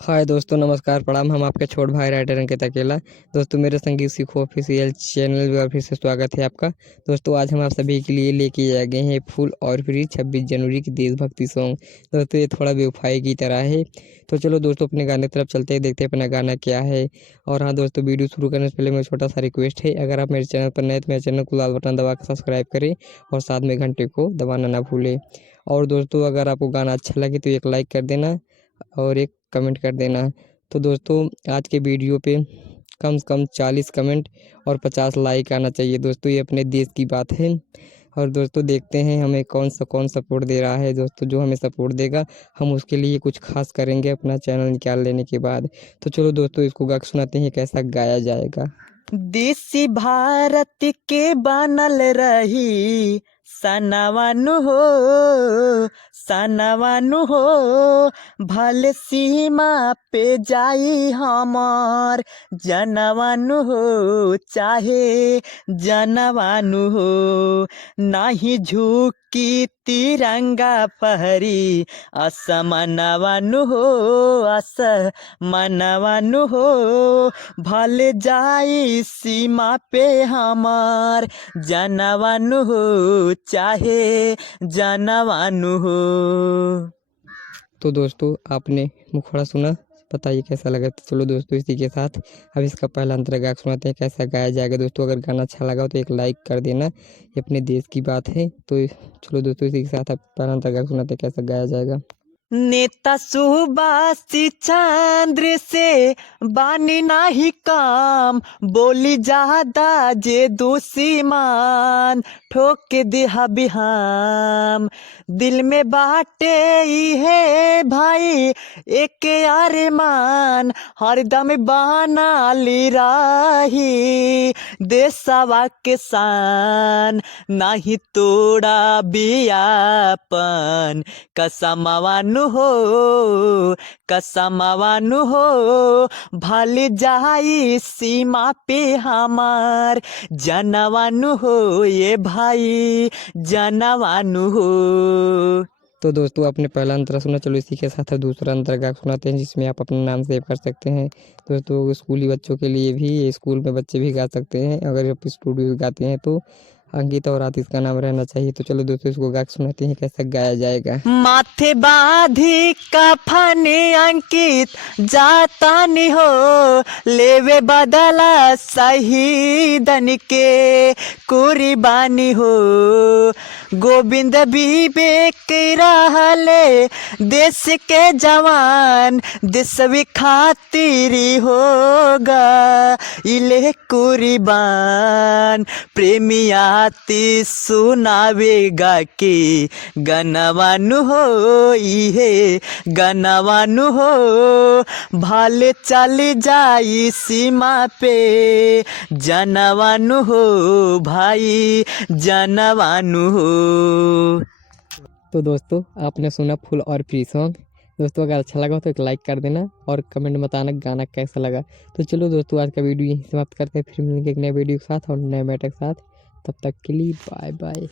हाय दोस्तों, नमस्कार, प्रणाम। हम आपके छोट भाई राइटर अंकित अकेला। दोस्तों, मेरे संगीत सीखो ऑफिशियल चैनल में और फिर से स्वागत है आपका। दोस्तों, आज हम आप सभी के लिए लेके आ गए हैं फुल और फ्री 26 जनवरी की देशभक्ति सॉन्ग। दोस्तों, ये थोड़ा बेवफाई की तरह है। तो चलो दोस्तों, अपने गाने की तरफ चलते हैं, देखते हैं अपना गाना क्या है। और हाँ दोस्तों, वीडियो शुरू करने से पहले मेरा छोटा सा रिक्वेस्ट है, अगर आप मेरे चैनल पर नए तो मेरे चैनल को लाल बटन दबा कर सब्सक्राइब करें और साथ में घंटे को दबाना ना भूलें। और दोस्तों, अगर आपको गाना अच्छा लगे तो एक लाइक कर देना और एक कमेंट कर देना। तो दोस्तों, आज के वीडियो पे कम से कम 40 कमेंट और 50 लाइक आना चाहिए। दोस्तों, ये अपने देश की बात है। और दोस्तों, देखते हैं हमें कौन सपोर्ट दे रहा है। दोस्तों, जो हमें सपोर्ट देगा हम उसके लिए कुछ खास करेंगे अपना चैनल निकाल लेने के बाद। तो चलो दोस्तों, इसको गा के सुनाते हैं कैसा गाया जाएगा। देसी भारत के बनल रही सनवानु हो भले सीमा पे जाई हमार जनवानु हो चाहे जनवानु हो नाही झुकी तिरंगा फहरी असमनवानु हो भले जाई सीमा पे हमार जनवानु हो चाहे जनवानु हो। तो दोस्तों, आपने मुखड़ा सुना, बताइए कैसा लगा। तो चलो दोस्तों, इसी के साथ अब इसका पहला अंतरा गा के सुनाते हैं कैसा गाया जाएगा। दोस्तों, अगर गाना अच्छा लगा हो तो एक लाइक कर देना, ये अपने देश की बात है। तो चलो दोस्तों, इसी के साथ अब पहला अंतरा गा के सुनाते हैं कैसा गाया जाएगा। नेता सुभाष चंद्र से बानी नाही काम बोली ज्यादा जे दोषी मान ठोक दिहा बिहाम दिल में बाटे है भाई एक अरमान हरदम बना ली राही देशवा के शान नहीं तोड़ा बियापन कसमवानु हो भले जाई सीमा पे हमार जनवानु हो ये भाई जनवानु हो। तो दोस्तों, आपने पहला अंतरा सुना। चलो इसी के साथ दूसरा अंतरा गा के सुनाते हैं जिसमें आप अपना नाम सेव कर सकते हैं। दोस्तों, स्कूली बच्चों के लिए भी, ये स्कूल में बच्चे भी गा सकते हैं। अगर आप स्टूडियो गाते हैं तो अंकित और आतिश का नाम रहना चाहिए। तो चलो दोस्तों, इसको गा के सुनाते हैं कैसा गाया जाएगा। माथे बाधी कफन अंकित जातानी हो लेवे बदला शहीदन के कुर्बानी हो गोविंद विवेक रहले देश के जवान देशवी खातिर होगा इले कुर्बान प्रेमियाती सुनावेगा के गनवानु हो इहे गनवानु हो भाले चली जाई सीमा पे जनवानु हो भाई जनवानु हो। तो दोस्तों, आपने सुना फुल और फ्री सॉन्ग। दोस्तों, अगर अच्छा लगा तो एक लाइक कर देना और कमेंट में बताना गाना कैसा लगा। तो चलो दोस्तों, आज का वीडियो यहीं समाप्त करते हैं। फिर मिलेंगे एक नए वीडियो के साथ और नए मैटर के साथ। तब तक के लिए बाय बाय।